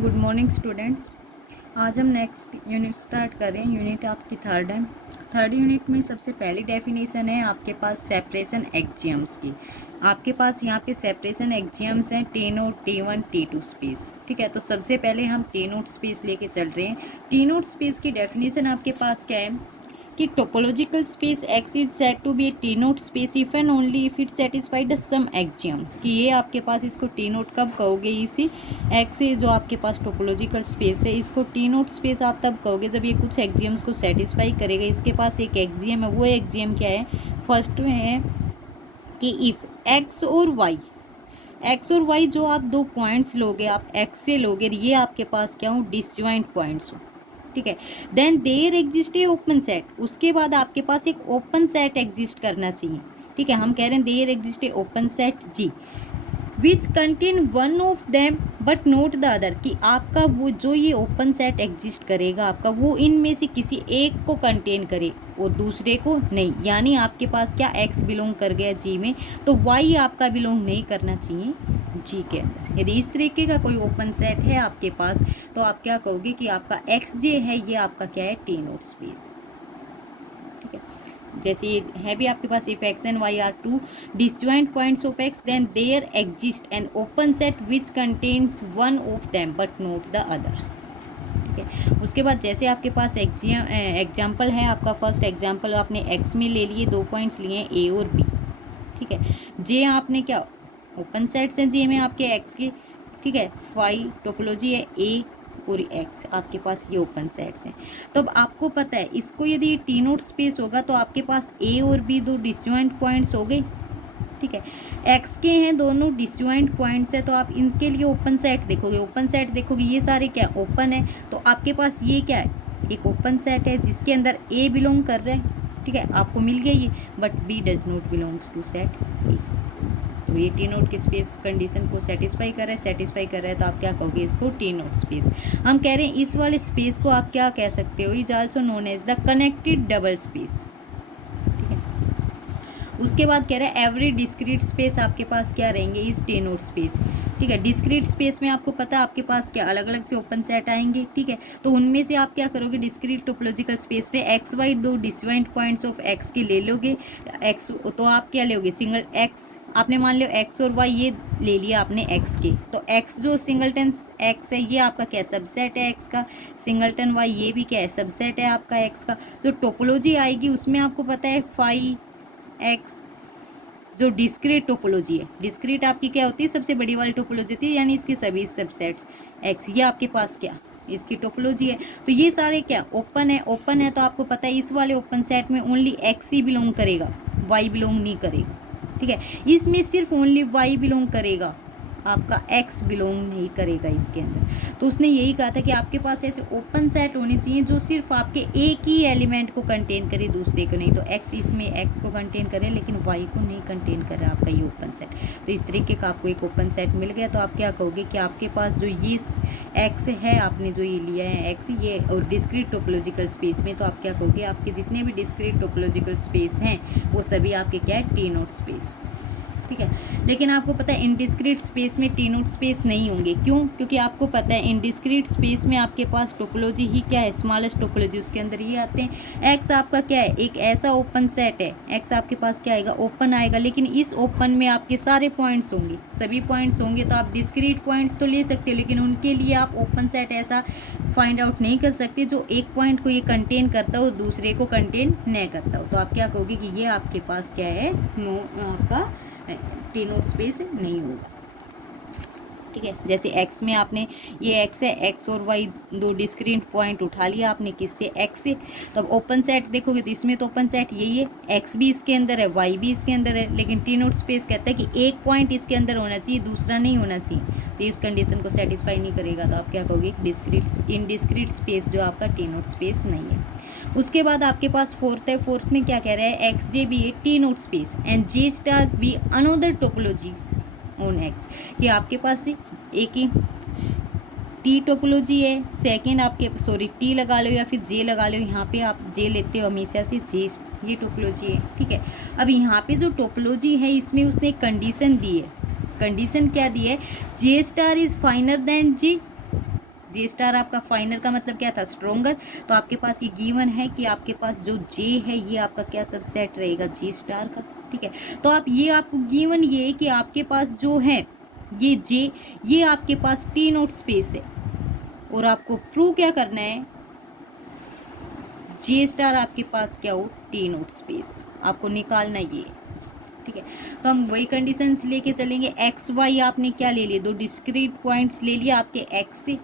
Good morning students. आज हम next unit start कर रहे हैं। यूनिट आपकी थर्ड है। थर्ड यूनिट में सबसे पहली डेफिनेशन है आपके पास सेपरेशन एक्जियम्स की। आपके पास यहाँ पे सेपरेशन एक्जियम्स हैं T note, T1, T2 space. ठीक है, तो सबसे पहले हम टी नोट स्पेस लेके चल रहे हैं। टी नोट स्पेस की डेफिनेशन आपके पास क्या है कि topological space X is said to be A T naught space if and only if it satisfied the some axioms. कि ये आपके पास इसको टी नोट कब कहोगे, इसी एक्स से जो आपके पास टोपोलॉजिकल स्पेस है इसको टी नोट स्पेस आप तब कहोगे जब ये कुछ एक्जियम्स को सेटिस्फाई करेगा। इसके पास एक एक्जियम है, वो एक्जियम क्या है? फर्स्ट में है कि इफ एक्स और वाई जो आप दो पॉइंट्स लोगे, आप एक्स से लोगे, ये आपके पास क्या हो? डिसजॉइंट पॉइंट्स हो। ठीक है, then there exist a open set. उसके बाद आपके पास एक ओपन सेट एग्जिस्ट करना चाहिए। ठीक है, हम कह रहे हैं there exist a open set G which contain one of them but not the other. कि आपका वो जो ये ओपन सेट एग्जिस्ट करेगा आपका, वो इनमें से किसी एक को कंटेन करे और दूसरे को नहीं। यानी आपके पास क्या एक्स बिलोंग कर गया जी में, तो वाई आपका बिलोंग नहीं करना चाहिए जी के अंदर। यदि इस तरीके का कोई ओपन सेट है आपके पास तो आप क्या कहोगे कि आपका एक्स जे है ये आपका क्या है? T naught space. ठीक है, जैसे ये है भी आपके पास if X and Y are two disjoint points of X then there exist an open set which contains one of them but not the other. ठीक है, उसके बाद जैसे आपके पास एग्जाम्पल है, आपका फर्स्ट एग्जाम्पल आपने एक्स में ले लिए, दो पॉइंट्स लिए हैं ए और बी। ठीक है, जे आपने क्या ओपन सेट्स हैं जे में आपके एक्स के। ठीक है, फाई टोपोलॉजी है ए और एक्स, आपके पास ये ओपन सेट्स हैं। तो अब आपको पता है इसको यदि टी नोट स्पेस होगा तो आपके पास ए और बी दो डिसजॉइंट पॉइंट्स हो गए। ठीक है, एक्स के हैं दोनों डिसजॉइंट पॉइंट्स है, तो आप इनके लिए ओपन सेट देखोगे। ओपन सेट देखोगे ये सारे क्या ओपन है, तो आपके पास ये क्या है? एक ओपन सेट है जिसके अंदर ए बिलोंग कर रहा है। ठीक है, आपको मिल गया ये, but B does not belongs to set A. तो ये टी नोट की स्पेस कंडीशन को सेटिस्फाई कर रहा है, तो आप क्या कहोगे? इसको टी नोट स्पेस। हम कह रहे हैं इस वाले स्पेस को आप क्या कह सकते हो? Is also known as the connected double space. उसके बाद कह रहा है एवरी डिस्क्रीट स्पेस आपके पास क्या रहेंगे? इस टी नोट स्पेस। ठीक है, डिस्क्रीट स्पेस में आपको पता है आपके पास क्या अलग अलग से ओपन सेट आएंगे। ठीक है, तो उनमें से आप क्या करोगे? डिस्क्रीट टोपोलॉजिकल स्पेस में एक्स वाई दो डिसजॉइंट पॉइंट्स ऑफ एक्स के ले लोगे। एक्स तो आप क्या लोगे? सिंगल एक्स आपने मान लो एक्स और वाई ये ले लिया आपने एक्स के, तो एक्स जो सिंगलटन एक्स है ये आपका क्या सबसेट है एक्स का, सिंगलटन वाई ये भी क्या है? सबसेट है आपका एक्स का। जो टोपोलॉजी आएगी उसमें आपको पता है फाई एक्स जो डिस्क्रीट टोपोलॉजी है, डिस्क्रीट आपकी क्या होती है? सबसे बड़ी वाली टोपोलॉजी होती है, यानी इसके सभी सबसेट्स एक्स, ये आपके पास क्या इसकी टोपोलॉजी है। तो ये सारे क्या ओपन है? ओपन है तो आपको पता है इस वाले ओपन सेट में ओनली एक्स ही बिलोंग करेगा, वाई बिलोंग नहीं करेगा। ठीक है, इसमें सिर्फ ओनली वाई बिलोंग करेगा, आपका एक्स बिलोंग नहीं करेगा इसके अंदर। तो उसने यही कहा था कि आपके पास ऐसे ओपन सेट होने चाहिए जो सिर्फ आपके एक ही एलिमेंट को कंटेन करे, दूसरे को नहीं। तो एक्स इसमें एक्स को कंटेन करे लेकिन वाई को नहीं कंटेन करे आपका ये ओपन सेट। तो इस तरीके का आपको एक ओपन सेट मिल गया। तो आप क्या कहोगे कि आपके पास जो ये एक्स है, आपने जो ये लिया है एक्स, ये और डिस्क्रीट टोपोलॉजिकल स्पेस में, तो आप क्या कहोगे? आपके जितने भी डिस्क्रीट टोपोलॉजिकल स्पेस हैं वो सभी आपके क्या है? T naught space. ठीक है, लेकिन आपको पता है इनडिस्क्रीट स्पेस में टी नोट स्पेस नहीं होंगे। क्यों? क्योंकि आपको पता है इनडिस्क्रीट स्पेस में आपके पास टोपोलॉजी ही क्या है? स्मॉलेस्ट टोपोलॉजी, उसके अंदर ये आते हैं। एक्स आपका क्या है? एक ऐसा ओपन सेट है, एक्स आपके पास क्या आएगा? ओपन आएगा, लेकिन इस ओपन में आपके सारे पॉइंट्स होंगे, सभी पॉइंट्स होंगे। तो आप डिस्क्रीट पॉइंट्स तो ले सकते हो, लेकिन उनके लिए आप ओपन सेट ऐसा फाइंड आउट नहीं कर सकते जो एक पॉइंट को ये कंटेन करता हो, दूसरे को कंटेन नहीं करता हो। तो आप क्या कहोगे कि ये आपके पास क्या है? नो, आपका टी नोट स्पेस नहीं होगा। ठीक है, जैसे एक्स में आपने ये एक्स है, एक्स और वाई दो डिस्क्रीट पॉइंट उठा लिया आपने, किससे? एक्स से। तो अब ओपन सेट देखोगे तो इसमें तो ओपन सेट यही है, एक्स भी इसके अंदर है, वाई भी इसके अंदर है, लेकिन टी नोट स्पेस कहता है कि एक पॉइंट इसके अंदर होना चाहिए, दूसरा नहीं होना चाहिए। तो इस कंडीशन को सेटिस्फाई नहीं करेगा। तो आप क्या कहोगे? डिस्क्रीट इनडिस्क्रीट स्पेस जो आपका टी नोट स्पेस नहीं है। उसके बाद आपके पास फोर्थ है। फोर्थ में क्या कह रहा है? X J B A T naught space and J star B another topology on X. कि आपके पास एक ही टी टोपोलॉजी है, सेकंड आपके टी लगा लो या फिर जे लगा लो, यहाँ पे आप जे लेते हो हमेशा से, जे ये टोपोलॉजी है। ठीक है, अब यहाँ पे जो टोपोलॉजी है इसमें उसने एक कंडीशन दी है। कंडीशन क्या दी है? J star is finer than G. J star आपका फाइनल का मतलब क्या था, स्ट्रोंगर। तो आपके पास ये गिवन है कि आपके पास जो जे है ये आपका क्या सबसेट रहेगा, जे स्टार का। ठीक है, तो आप ये आपको गिवन ये है कि आपके पास जो है ये जे, ये आपके पास टी नोट स्पेस है, और आपको प्रूव क्या करना है, जे स्टार आपके पास क्या हो, टी नोट स्पेस आपको निकालना ये। ठीक है, तो हम वही कंडीशंस लेके चलेंगे। एक्स वाई आपने क्या ले लिए, दो डिस्क्रीट पॉइंट्स ले लिया आपके एक्स से।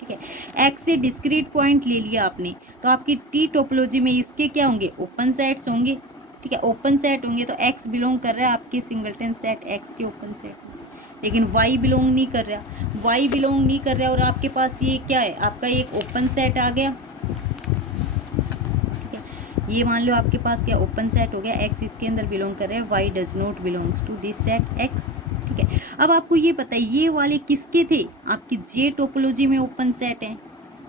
ठीक है, एक्स से डिस्क्रीट पॉइंट ले लिया आपने, तो आपकी टी टोपोलॉजी में इसके क्या होंगे, ओपन सेट्स होंगे। ठीक है, ओपन सेट होंगे तो एक्स बिलोंग कर रहा है आपके सिंगलटन सेट एक्स के ओपन सेट, लेकिन वाई बिलोंग नहीं कर रहा, वाई बिलोंग नहीं कर रहा, और आपके पास ये क्या है, आपका एक ओपन सेट आ गया। ये मान लो आपके पास क्या ओपन सेट हो गया, एक्स इसके अंदर बिलोंग कर रहे हैं, Y does not belongs to this set X. ठीक है, अब आपको ये पता है ये वाले किसके थे, आपकी जे टोपोलॉजी में ओपन सेट है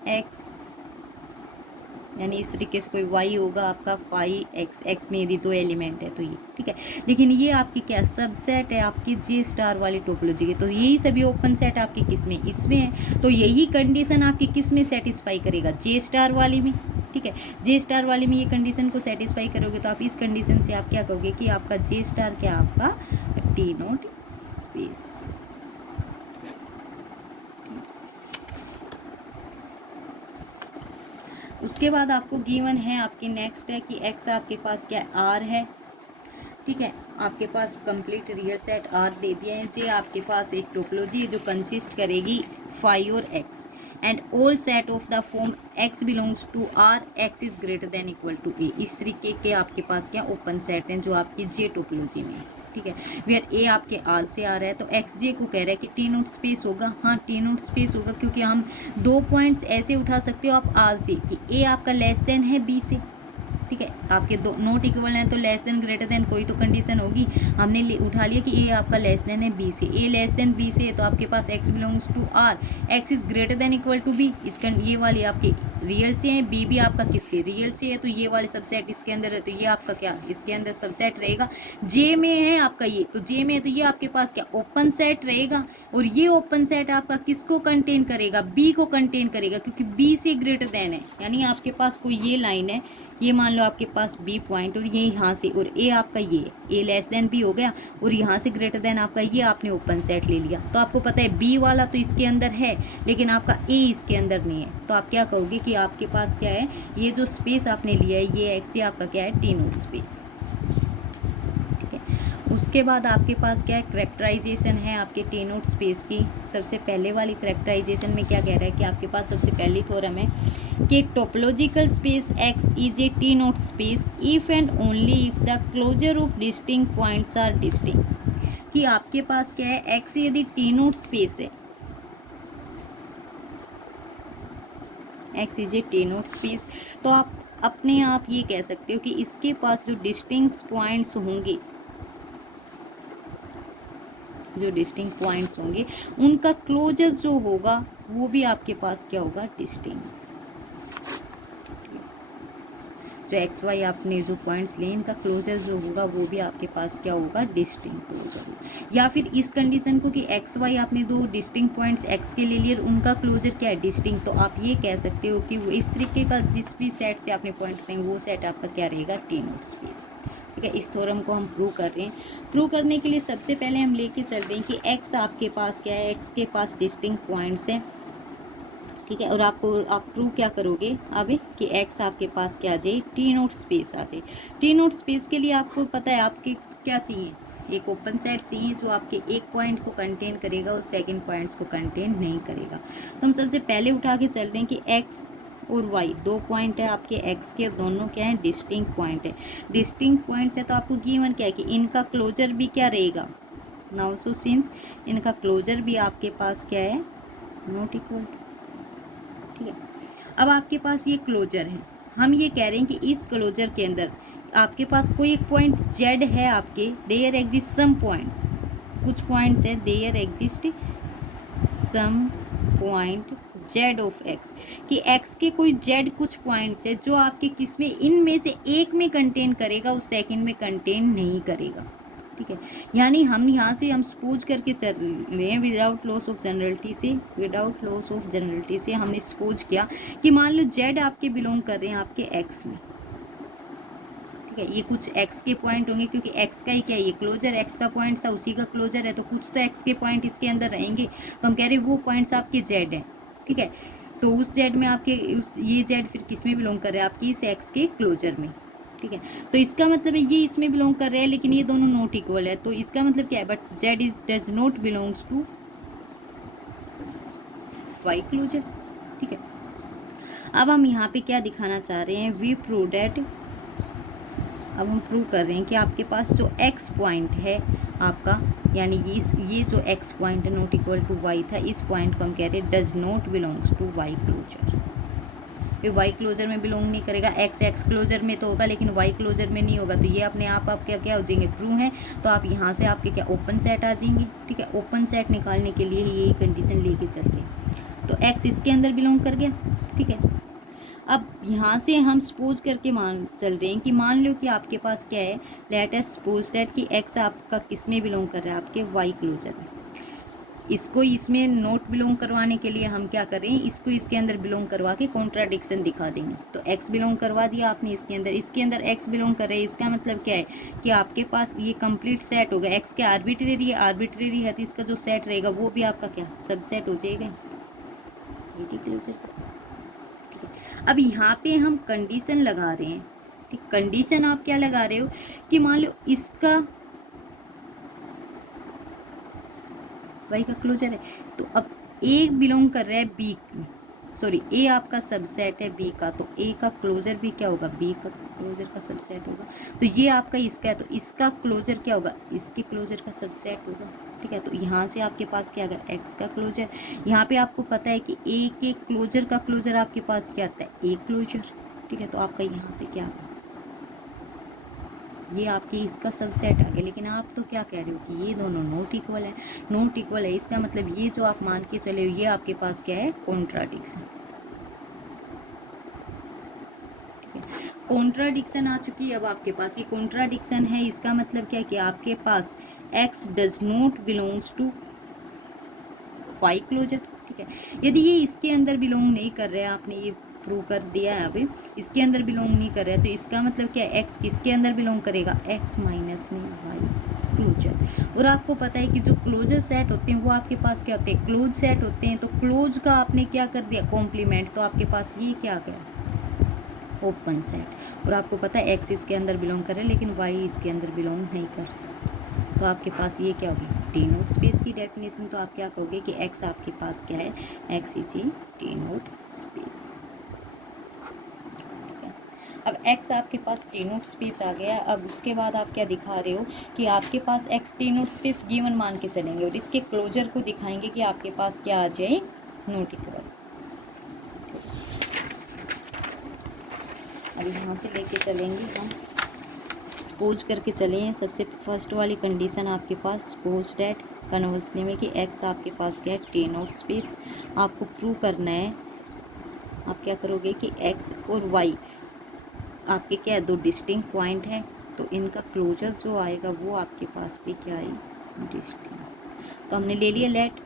एक्स, यानी इस तरीके से कोई वाई होगा आपका फाई एक्स, एक्स में यदि दो एलिमेंट है तो ये। ठीक है, लेकिन ये आपकी क्या सबसेट है आपकी जे स्टार वाली टोपोलॉजी की, तो यही सभी ओपन सेट आपके किस में, इसमें है। तो यही कंडीशन आपकी किस में सेटिस्फाई करेगा, जे स्टार वाली में। ठीक है, जे स्टार वाले में ये कंडीशन को सेटिस्फाई करोगे तो आप इस कंडीशन से आप क्या कहोगे कि आपका जे स्टार क्या आपका टी नोट स्पेस। उसके बाद आपको गिवन है आपकी नेक्स्ट है कि एक्स आपके पास क्या आर है। ठीक है, आपके पास कंप्लीट रियल सेट आर दे दिया है, जे आपके पास एक टोपोलॉजी है जो कंसिस्ट करेगी फाई और X, and all set of the form X belongs to R, X is greater than equal to A. इस तरीके के आपके पास क्या ओपन सेट हैं जो आपकी जे टोपोलॉजी में है। ठीक है, वेयर ए आपके आर से आ रहा है तो एक्स जे को कह रहा है कि टी नोट स्पेस होगा। हाँ, टी नोट स्पेस होगा, क्योंकि हम दो पॉइंट्स ऐसे उठा सकते हो आप आर से कि ए आपका लेस देन है बी से। ठीक है, आपके दो नोट इक्वल हैं तो लेस देन ग्रेटर देन कोई तो कंडीशन होगी, हमने उठा लिया कि ए आपका लेस देन है बी से, ए लेस देन बी से, तो आपके पास X belongs to R, X is greater than equal to B. इसका ये वाली आपके रियल से है, बी भी आपका किससे, रियल से है, तो ये वाले सबसेट इसके अंदर है, तो ये आपका क्या इसके अंदर सबसेट रहेगा। जे में है आपका ये, तो जे में है तो ये आपके पास क्या ओपन सेट रहेगा, और ये ओपन सेट आपका किसको कंटेन करेगा, बी को कंटेन करेगा, क्योंकि बी से ग्रेटर देन है। यानी आपके पास कोई ये लाइन है, ये मान लो आपके पास बी पॉइंट, और ये यहाँ से, और ए आपका ये ए लेस देन बी हो गया, और यहाँ से ग्रेटर देन आपका ये आपने ओपन सेट ले लिया। तो आपको पता है बी वाला तो इसके अंदर है, लेकिन आपका ए इसके अंदर नहीं है, तो आप क्या कहोगे कि आपके पास क्या है, ये जो स्पेस आपने लिया है ये एक्स, ये आपका क्या है टी नोट स्पेस। उसके बाद आपके पास क्या है, करेक्टराइजेशन है आपके टी नोट स्पेस की। सबसे पहले वाली करेक्टराइजेशन में क्या कह रहा है कि आपके पास सबसे पहली थ्योरम है कि topological space X is a T naught space if and only if the closure of distinct points are distinct. कि आपके पास क्या है, एक्स यदि टी नोट स्पेस है, X is a T naught space, तो आप अपने आप ये कह सकते हो कि इसके पास जो डिस्टिंक्ट पॉइंट्स होंगे, जो डिस्टिंक्ट पॉइंट्स होंगे उनका क्लोजर जो होगा वो भी आपके पास क्या होगा, डिस्टिंक्ट। जो एक्स वाई आपने जो पॉइंट्स लिए इनका क्लोजर जो होगा वो भी आपके पास क्या होगा, डिस्टिंक्ट क्लोजर होगा। या फिर इस कंडीशन को कि एक्स वाई आपने दो डिस्टिंक्ट पॉइंट्स एक्स के ले लिए, उनका क्लोजर क्या है, डिस्टिंक्ट, तो आप ये कह सकते हो कि वो इस तरीके का जिस भी सेट से आपने पॉइंट लेंगे वो सेट आपका क्या रहेगा, टी नोट स्पेस। ठीक है, इस थ्योरम को हम प्रूव कर रहे हैं। प्रूव करने के लिए सबसे पहले हम लेके चल रहे हैं कि एक्स आपके पास क्या है, एक्स के पास डिस्टिंक्ट पॉइंट्स हैं। ठीक है, और आप प्रूव क्या करोगे अब कि एक्स आपके पास क्या आ जाए, टी नोट स्पेस आ जाए। टी नोट स्पेस के लिए आपको पता है आपके क्या चाहिए, एक ओपन सेट चाहिए जो आपके एक पॉइंट को कंटेन करेगा और सेकंड पॉइंट्स को कंटेन नहीं करेगा। तो हम सबसे पहले उठा के चल रहे हैं कि एक्स और वाई दो पॉइंट है आपके एक्स के, दोनों क्या है, डिस्टिंक्ट पॉइंट है। डिस्टिंक्ट पॉइंट्स है तो आपको गिवन क्या है कि इनका क्लोजर भी क्या रहेगा, नाउ सो सिंस इनका क्लोजर भी आपके पास क्या है, नॉट इक्वल। ठीक है, अब आपके पास ये क्लोजर है, हम ये कह रहे हैं कि इस क्लोजर के अंदर आपके पास कोई एक पॉइंट जेड है आपके, देयर एग्जिस्ट सम पॉइंट्स, कुछ पॉइंट्स है, there exist some point Z of X, कि एक्स के कोई जेड कुछ पॉइंट्स है जो आपके किस में, इनमें से एक में कंटेन करेगा, उस सेकंड में कंटेन नहीं करेगा। ठीक है। यानी हम यहाँ से हम सपोज करके चल रहे हैं विदाउट लॉस ऑफ जनरलिटी से हमने सपोज किया कि मान लो जेड आपके बिलोंग कर रहे हैं आपके एक्स में, ठीक है। ये कुछ एक्स के पॉइंट होंगे क्योंकि एक्स का ही क्या है, ये क्लोजर एक्स का पॉइंट था, उसी का क्लोजर है, तो कुछ तो एक्स के पॉइंट इसके अंदर रहेंगे, तो हम कह रहे हैं वो पॉइंट्स आपके जेड हैं, ठीक है। तो उस जेड में आपके ये जेड फिर किस में बिलोंग कर रहे हैं, आपकी इस एक्स के क्लोजर में, ठीक है। तो इसका मतलब है ये इसमें बिलोंग कर रहे हैं, लेकिन ये दोनों नॉट इक्वल है, तो इसका मतलब क्या है, but Z does not belongs to Y closure, ठीक है। अब हम यहाँ पे क्या दिखाना चाह रहे हैं, वी प्रूव दैट, अब हम प्रूव कर रहे हैं कि आपके पास जो एक्स पॉइंट है आपका, यानी ये जो एक्स पॉइंट है नॉट इक्वल टू वाई था, इस पॉइंट को हम कह रहे हैं does not belongs to Y closure. ये वाई क्लोजर में बिलोंग नहीं करेगा, एक्स क्लोजर में तो होगा लेकिन वाई क्लोजर में नहीं होगा, तो ये अपने आप क्या हो जाएंगे, प्रूव है। तो आप यहाँ से आपके क्या ओपन सेट आ जाएंगे, ठीक है। ओपन सेट निकालने के लिए यही कंडीशन लेके चल रहे हैं। तो एक्स इसके अंदर बिलोंग कर गया, ठीक है। अब यहाँ से हम सपोज करके मान चल रहे हैं कि मान लो कि आपके पास क्या है, लेट अस सपोज दैट कि एक्स आपका किस में बिलोंग कर रहा है, आपके वाई क्लोजर में। इसको इसमें नोट बिलोंग करवाने के लिए हम क्या करें, इसको इसके अंदर बिलोंग करवा के कॉन्ट्राडिक्शन दिखा देंगे। तो एक्स बिलोंग करवा दिया आपने इसके अंदर एक्स बिलोंग कर रहे हैं, इसका मतलब क्या है कि आपके पास ये कंप्लीट सेट होगा। एक्स क्या आर्बिट्रेरी है, तो इसका जो सेट रहेगा वो भी आपका क्या सबसेट हो जाएगा, क्लोजर। अब यहाँ पे हम कंडीशन लगा रहे हैं, ठीक। कंडीशन आप क्या लगा रहे हो कि मान लो इसका वाई का क्लोजर है, तो अब ए बिलोंग कर रहा है बी में, सॉरी ए आपका सबसेट है बी का, तो ए का क्लोजर भी क्या होगा, बी का क्लोजर का सबसेट होगा। तो ये आपका इसका है, तो इसका क्लोजर क्या होगा, इसके क्लोजर का सबसेट होगा, ठीक है। तो यहाँ से आपके पास क्या आएगा, एक्स का क्लोजर। यहाँ पे आपको पता है कि ए के क्लोजर का क्लोजर आपके पास क्या आता है, ए क्लोजर, ठीक है। तो आपका यहाँ से क्या आएगा, ये आपके इसका सबसेट आ गया। लेकिन आप तो क्या कह रहे हो कि ये दोनों नॉट इक्वल है, नॉट इक्वल है, इसका मतलब ये जो आप मान के चले हो ये आपके पास क्या है, कॉन्ट्राडिक्शन, ठीक है। कॉन्ट्राडिक्शन आ चुकी है अब आपके पास, ये कॉन्ट्राडिक्शन है, इसका मतलब क्या है कि आपके पास X does not belongs to Y closure, ठीक है। यदि ये इसके अंदर बिलोंग नहीं कर रहे हैं, आपने ये प्रूव कर दिया है, अभी इसके अंदर बिलोंग नहीं कर रहा है, तो इसका मतलब क्या है, एक्स किसके अंदर बिलोंग करेगा, एक्स माइनस में वाई क्लोजर। और आपको पता है कि जो क्लोजर सेट होते हैं वो आपके पास क्या होते हैं, क्लोज सेट होते हैं। तो क्लोज का आपने क्या कर दिया, कॉम्प्लीमेंट, तो आपके पास ये क्या आ गया, ओपन सेट। और आपको पता है एक्स इसके अंदर बिलोंग कर रहा है लेकिन वाई इसके अंदर बिलोंग नहीं कर रहा, तो आपके पास ये क्या होगी, टी नोट स्पेस की डेफिनेशन। तो आप क्या कहोगे कि एक्स आपके पास क्या है, X is a T naught space, ठीक है। अब एक्स आपके पास टी नोट स्पेस आ गया। अब उसके बाद आप क्या दिखा रहे हो कि आपके पास X T naught space given मान के चलेंगे और इसके क्लोजर को दिखाएंगे कि आपके पास क्या आ जाए, नोट इक्वल। अब यहाँ से लेके चलेंगे हम, सपोज करके चलें। सबसे फर्स्ट वाली कंडीशन आपके पास सपोज डैट कन्वर्सली में कि एक्स आपके पास क्या है, टी नोट स्पेस। आपको प्रूव करना है, आप क्या करोगे कि एक्स और वाई आपके क्या है, दो डिस्टिंक्ट पॉइंट है, तो इनका क्लोजर जो आएगा वो आपके पास भी क्या है, डिस्टिंक्ट। तो हमने ले लिया लेट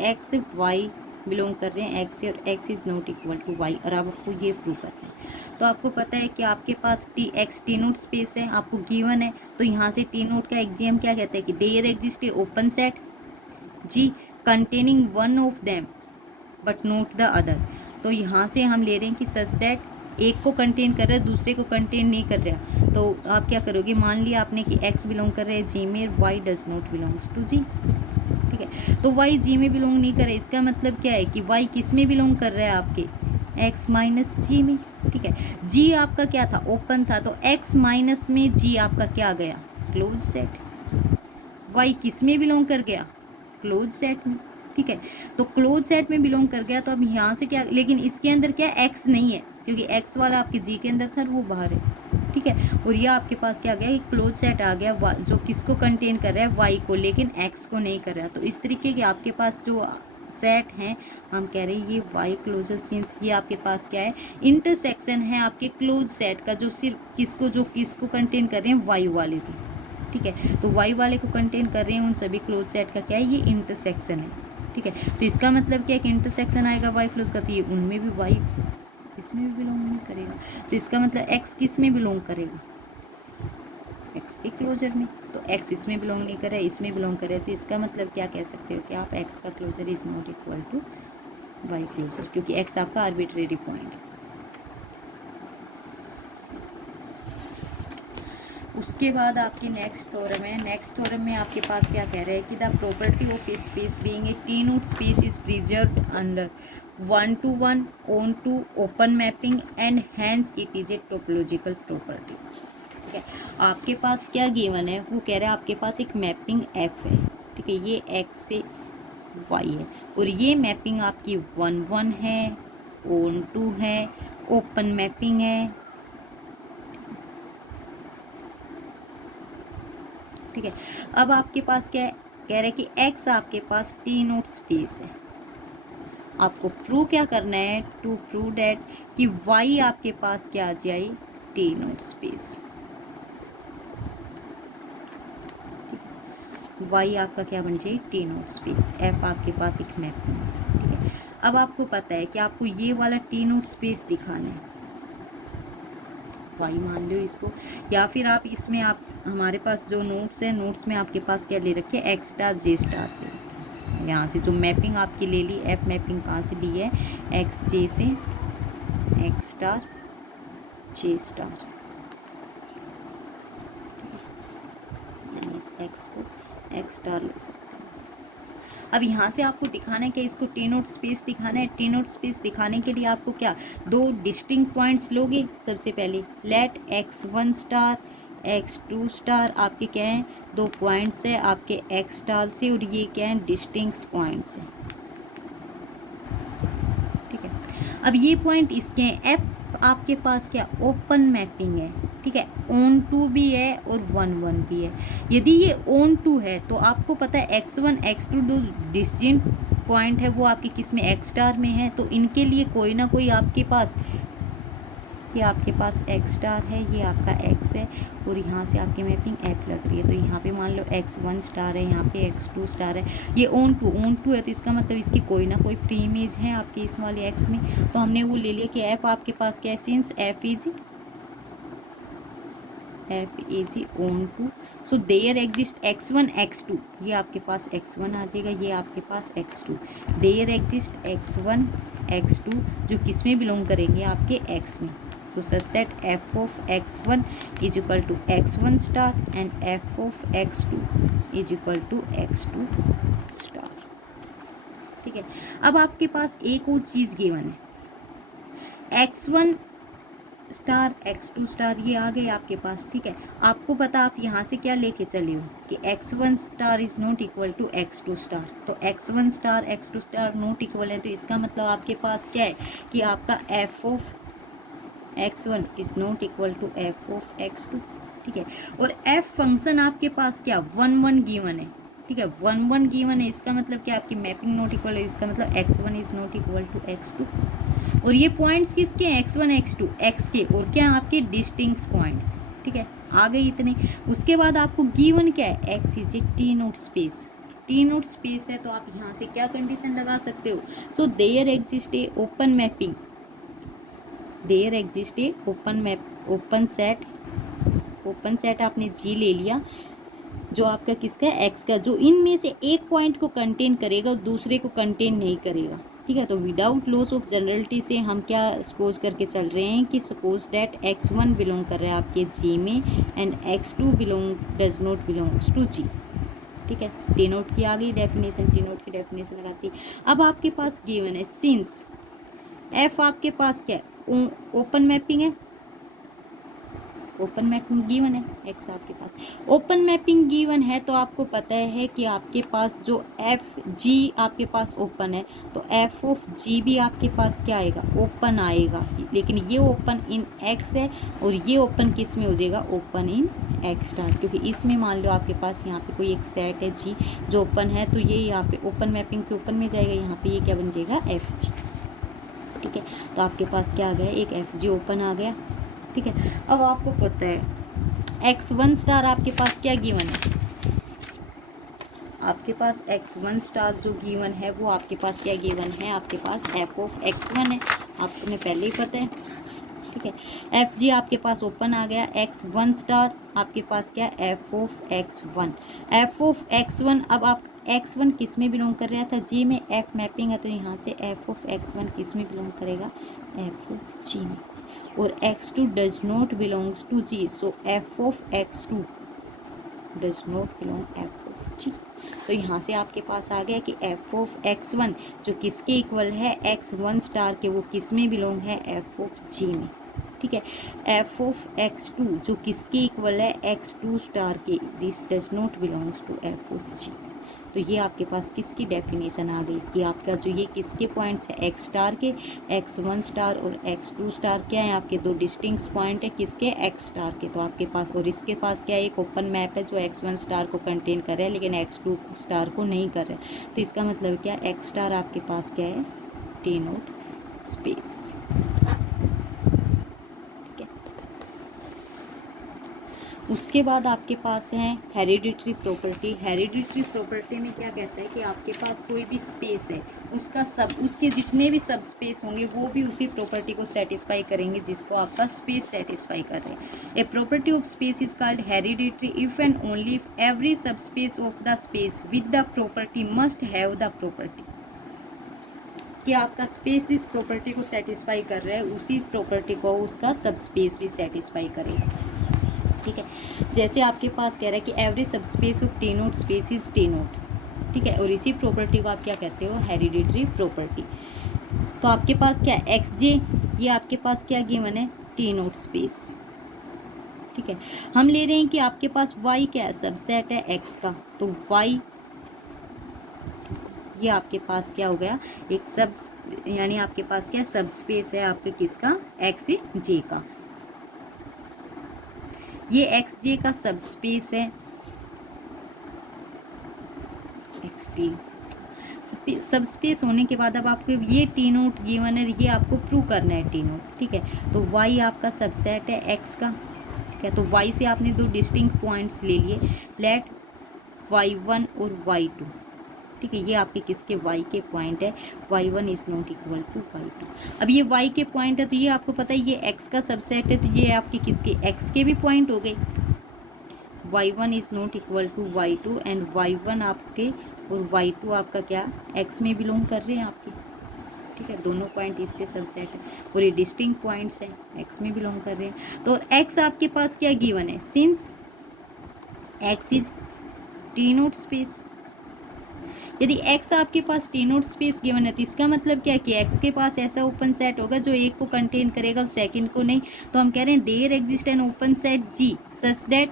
एक्स वाई बिलोंग कर रहे हैं एक्स से, और X is not equal to Y, और अब आपको ये प्रूव करना है। तो आपको पता है कि आपके पास T X T naught space है, आपको गिवन है। तो यहाँ से टी नोट का एग्जीएम क्या कहता है कि there exist a open set G containing one of them but not the other. तो यहाँ से हम ले रहे हैं कि सच दैट एक को कंटेन कर रहा है दूसरे को कंटेन नहीं कर रहा। तो आप क्या करोगे, मान लिया आपने कि एक्स बिलोंग कर रहे हैं जी में, Y does not belongs to G, ठीक है। तो वाई जी में बिलोंग नहीं करे, इसका मतलब क्या है कि वाई किस में बिलोंग कर रहा है, आपके एक्स माइनस जी में, ठीक है। जी आपका क्या था, ओपन था, तो एक्स माइनस में जी आपका क्या आ गया, क्लोज सेट। वाई किस में बिलोंग कर गया, क्लोज सेट में, ठीक है। तो क्लोज सेट में बिलोंग कर गया। तो अब यहाँ से क्या, लेकिन इसके अंदर क्या एक्स नहीं है क्योंकि एक्स वाला आपके जी के अंदर था, वो बाहर है, ठीक है। और ये आपके पास क्या आ गया, क्लोज सेट आ गया जो किसको कंटेन कर रहा है, वाई को, लेकिन एक्स को नहीं कर रहा। तो इस तरीके के आपके पास जो सेट हैं, हम कह रहे हैं ये वाई क्लोजर, सिंस ये आपके पास क्या है, इंटरसेक्शन है आपके क्लोज सेट का, जो सिर्फ किसको कंटेन कर रहे हैं, वाई वाले को, ठीक है। तो वाई वाले को कंटेन कर रहे हैं उन सभी क्लोज सेट का क्या है, ये इंटरसेक्शन है, ठीक है। तो इसका मतलब क्या है कि इंटरसेक्शन आएगा वाई क्लोज का, तो ये उनमें भी वाई इसमें भी बिलोंग नहीं करेगा। तो इसका मतलब एक्स किस में बिलोंग करेगा, एक्स के क्लोजर में। तो एक्स इसमें बिलोंग नहीं करे, इसमें बिलोंग करे, तो इसका मतलब क्या कह सकते हो कि आप एक्स का closure is not equal to Y closure, क्योंकि एक्स आपका आर्बिट्रेरी पॉइंट है। उसके बाद आपकी नेक्स्ट थ्योरम है। नेक्स्ट थ्योरम में आपके पास क्या कह रहे हैं कि the property of space being a T naught space is preserved under 1-to-1 on-to open mapping and hence it is a topological property, ठीक है। आपके पास क्या गिवन है, वो कह रहे हैं आपके पास एक मैपिंग एफ है, ठीक है, ये एक्स से वाई है और ये मैपिंग आपकी 1-1 है, on-to है, ओपन मैपिंग है, ठीक है। अब आपके पास क्या है, कह रहे हैं कि x आपके पास टी नोट स्पेस है। आपको प्रूव क्या करना है, टू प्रूव डैट कि y आपके पास क्या आ जाए, टी नोट स्पेस, y आपका क्या बन जाए, टी नोट स्पेस। f आपके पास एक मैपिंग है, ठीक है। अब आपको पता है कि आपको ये वाला टी नोट स्पेस दिखाना है, वाई मान लो इसको, या फिर आप इसमें आप हमारे पास जो नोट्स है, नोट्स में आपके पास क्या ले रखे हैं, एक्स स्टार जे स्टार ले रखे हैं। यहाँ से जो मैपिंग आपकी ले ली, एफ मैपिंग कहाँ से ली है, एक्स जे से एक्स स्टार जे स्टार, यानी इस एक्स को एक्स स्टार ले सकते हैं। अब यहाँ से आपको दिखाना है कि इसको टी नोट स्पेस दिखाना है। टी नोट स्पेस दिखाने के लिए आपको क्या, दो डिस्टिंक्ट पॉइंट्स लोगे। सबसे पहले late x1 star x2 star आपके क्या हैं, दो पॉइंट्स है आपके x स्टार से, और ये क्या है, डिस्टिंक्ट पॉइंट्स हैं, ठीक है। अब ये पॉइंट इसके हैं, f आपके पास क्या, ओपन मैपिंग है, ठीक है, on-to भी है और 1-1 भी है। यदि ये on-to है तो आपको पता है x1 x2 जो डिस्टिंक्ट पॉइंट है वो आपके किस में, x स्टार में है, तो इनके लिए कोई ना कोई आपके पास, ये आपके पास x स्टार है, ये आपका x है, और यहाँ से आपकी मैपिंग f लग रही है। तो यहाँ पे मान लो x1 स्टार है, यहाँ पे x2 स्टार है, ये on-to है, तो इसका मतलब इसकी कोई ना कोई प्री इमेज है आपके इस वाले x में। तो हमने वो ले लिया कि f आपके पास क्या है, since f is on-to, so there exist x1 x2, ये आपके पास x1 आ जाएगा, ये आपके पास x2, there exist x1 x2 जो किस में बिलोंग करेंगे, आपके x में। So such that f of x1 is equal to x1 star and f of x2 is equal to x2 star, ठीक है। अब आपके पास एक और चीज़ गिवन है, x1 स्टार x2 स्टार, ये आ गए आपके पास, ठीक है। आपको पता आप यहाँ से क्या लेके चले हो कि x1 star is not equal to x2 star, तो x1 star x2 star not equal है, तो इसका मतलब आपके पास क्या है कि आपका f of x1 is not equal to f of x2, ठीक है। और f फंक्शन आपके पास क्या 1-1 गिवन है, ठीक है, 1-1 गिवन है, इसका मतलब क्या, आपकी मैपिंग नॉट इक्वल है, इसका मतलब x1 is not equal to x2। और ये पॉइंट्स किसके हैं, x1 x2 x के, और क्या आपके डिस्टिंक्ट पॉइंट्स, ठीक है, आ गई इतने। उसके बाद आपको गिवन क्या है, x is a T naught space, T naught space है, तो आप यहाँ से क्या कंडीशन लगा सकते हो, so there exist a open mapping, there exist a open set आपने जी ले लिया, जो आपका किसका है, एक्स का, जो इनमें से एक पॉइंट को कंटेन करेगा दूसरे को कंटेन नहीं करेगा, ठीक है। तो विदाउट लॉस ऑफ जनरलिटी से हम क्या सपोज करके चल रहे हैं कि सपोज डैट x1 बिलोंग कर रहा है आपके जी में and x2 does not belongs to G, ठीक है। टी नोट की आ गई डेफिनेशन, टी नोट की डेफिनेशन लगाती। अब आपके पास गिवन है सिंस f आपके पास क्या है, ओपन मैपिंग है, ओपन मैपिंग गिवन है, एक्स आपके पास ओपन मैपिंग गिवन है, तो आपको पता है कि आपके पास जो एफ जी आपके पास ओपन है, तो एफ ऑफ जी भी आपके पास क्या आएगा, ओपन आएगा, लेकिन ये ओपन इन एक्स है और ये ओपन किस में हो जाएगा, ओपन इन एक्स स्टार, क्योंकि इसमें मान लो आपके पास यहाँ पे कोई एक सेट है जी जो ओपन है, तो ये यहाँ पे ओपन मैपिंग से ओपन में जाएगा, यहाँ पे ये क्या बन जाएगा, एफ जी, ठीक है। तो आपके पास क्या आ गया, एक एफ जी ओपन आ गया, ठीक है। अब आपको पता है x1 स्टार आपके पास क्या गिवन है, आपके पास x1 स्टार जो गिवन है वो आपके पास क्या गिवन है, आपके पास f ऑफ x1 है, आपको पहले ही पता है, ठीक है। एफ जी आपके पास ओपन आ गया, x1 स्टार आपके पास क्या है, f of x1, f of x1। अब आप x1 किस में बिलोंग कर रहा था, जी में, f मैपिंग है तो यहाँ से f ऑफ x1 किस में बिलोंग करेगा, f ऑफ g में, और x2 does not belongs to g, so f of x2 does not belong f of g। तो यहाँ से आपके पास आ गया कि f ऑफ x1 जो किसके इक्वल है, x1 स्टार के, वो किस में बिलोंग है, f ऑफ g में, ठीक है। f ऑफ x2 जो किसके इक्वल है, x2 स्टार के, this does not belongs to f of g। तो ये आपके पास किसकी डेफिनेशन आ गई कि आपका जो ये किसके पॉइंट्स है, x स्टार के, x1 स्टार और x2 स्टार क्या है, आपके दो डिस्टिंक्ट पॉइंट है किसके, x स्टार के। तो आपके पास, और इसके पास क्या है, एक ओपन मैप है जो x1 स्टार को कंटेन कर रहा है लेकिन x2 स्टार को नहीं कर रहा है। तो इसका मतलब क्या, x स्टार आपके पास क्या है, टी नोट स्पेस, ठीक है। उसके बाद आपके पास है हेरिडिटरी प्रॉपर्टी। हेरिडिटरी प्रॉपर्टी में क्या कहता है कि आपके पास कोई भी स्पेस है, उसके जितने भी सब स्पेस होंगे वो भी उसी प्रॉपर्टी को सेटिस्फाई करेंगे जिसको आपका स्पेस सेटिस्फाई कर रहे हैं। A property of space is called hereditary if and only if every subspace of the space with the property must have the property, कि आपका स्पेस इस प्रॉपर्टी को सेटिस्फाई कर रहा है, उसी प्रॉपर्टी को उसका सब स्पेस भी सेटिस्फाई करेगा, ठीक है। जैसे आपके पास कह रहा है कि every subspace of T naught space is T note, ठीक है, और इसी प्रॉपर्टी को आप क्या कहते हो, हेरिडिटरी प्रॉपर्टी। तो आपके पास क्या है, एक्स जे, ये आपके पास क्या गिवन है, टी नोट स्पेस, ठीक है। हम ले रहे हैं कि आपके पास वाई क्या है, सबसेट है एक्स का, तो वाई ये आपके पास क्या हो गया, एक सब, यानी आपके पास क्या सब स्पेस है आपके किसका, एक्स जे का, ये एक्स जे का सब स्पेस है, एक्स टी सब स्पेस होने के बाद अब आपको ये टी नोट गिवन है, ये आपको प्रूव करना है टी नोट, ठीक है। तो वाई आपका सबसेट है एक्स का, ठीक है। तो वाई से आपने दो डिस्टिंक्ट पॉइंट्स ले लिए, लेट y1 और y2, ठीक है, ये आपके किसके, y के पॉइंट है, y1 is not equal to y2। अब ये y के पॉइंट है तो ये आपको पता है ये x का सबसेट है, तो ये आपके किसके, x के भी पॉइंट हो गए, y1 is not equal to y2 and y1 आपके और y2 आपका क्या, x में बिलोंग कर रहे हैं आपके, ठीक है, दोनों पॉइंट इसके सबसेट है और ये डिस्टिंक्ट पॉइंट्स हैं, x में बिलोंग कर रहे हैं। तो x आपके पास क्या गिवन है, since x is T naught space, यदि x आपके पास टी नोट स्पेस गिवन है तो इसका मतलब क्या है कि x के पास ऐसा ओपन सेट होगा जो एक को कंटेन करेगा और सेकंड को नहीं। तो हम कह रहे हैं there exist an open set G such that,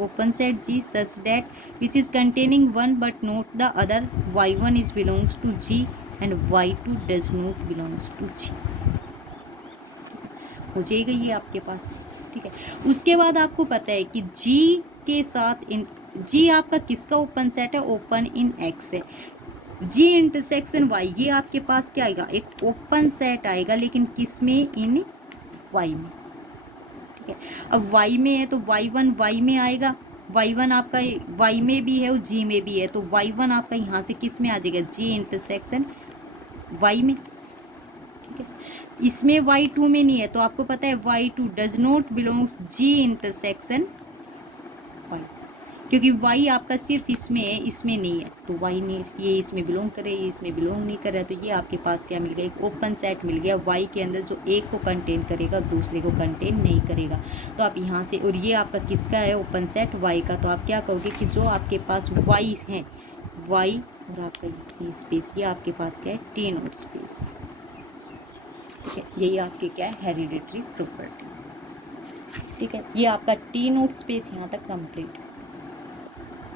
open set G such that which is containing one but not the other, y1 is belongs to G and y2 does not belongs to G, हो जाएगा ये आपके पास, ठीक है। उसके बाद आपको पता है कि G के साथ G आपका किसका ओपन सेट है, ओपन इन X है, G इंटरसेक्शन Y, ये आपके पास क्या आएगा, एक ओपन सेट आएगा लेकिन किस में, इन Y में, ठीक है। अब Y में है तो y1 Y में आएगा, y1 आपका Y में भी है और G में भी है, तो y1 आपका यहाँ से किस में आ जाएगा, G इंटरसेक्शन Y में, ठीक है। इसमें y2 में नहीं है तो आपको पता है y2 does not belongs G intersection Y, क्योंकि y आपका सिर्फ इसमें है, इसमें नहीं है, तो y नहीं, ये इसमें बिलोंग करे, ये इसमें बिलोंग नहीं कर रहा, तो ये आपके पास क्या मिल गया, एक ओपन सेट मिल गया y के अंदर जो एक को कंटेन करेगा दूसरे को कंटेन नहीं करेगा। तो आप यहाँ से, और ये आपका किसका है, ओपन सेट y का, तो आप क्या कहोगे कि जो आपके पास y है, y और आपका ये स्पेस, ये आपके पास क्या है, टी नोट स्पेस, ठीक है, यही आपके क्या है, हेरिडिटरी प्रॉपर्टी, ठीक है। ये आपका टी नोट स्पेस यहाँ तक कंप्लीट।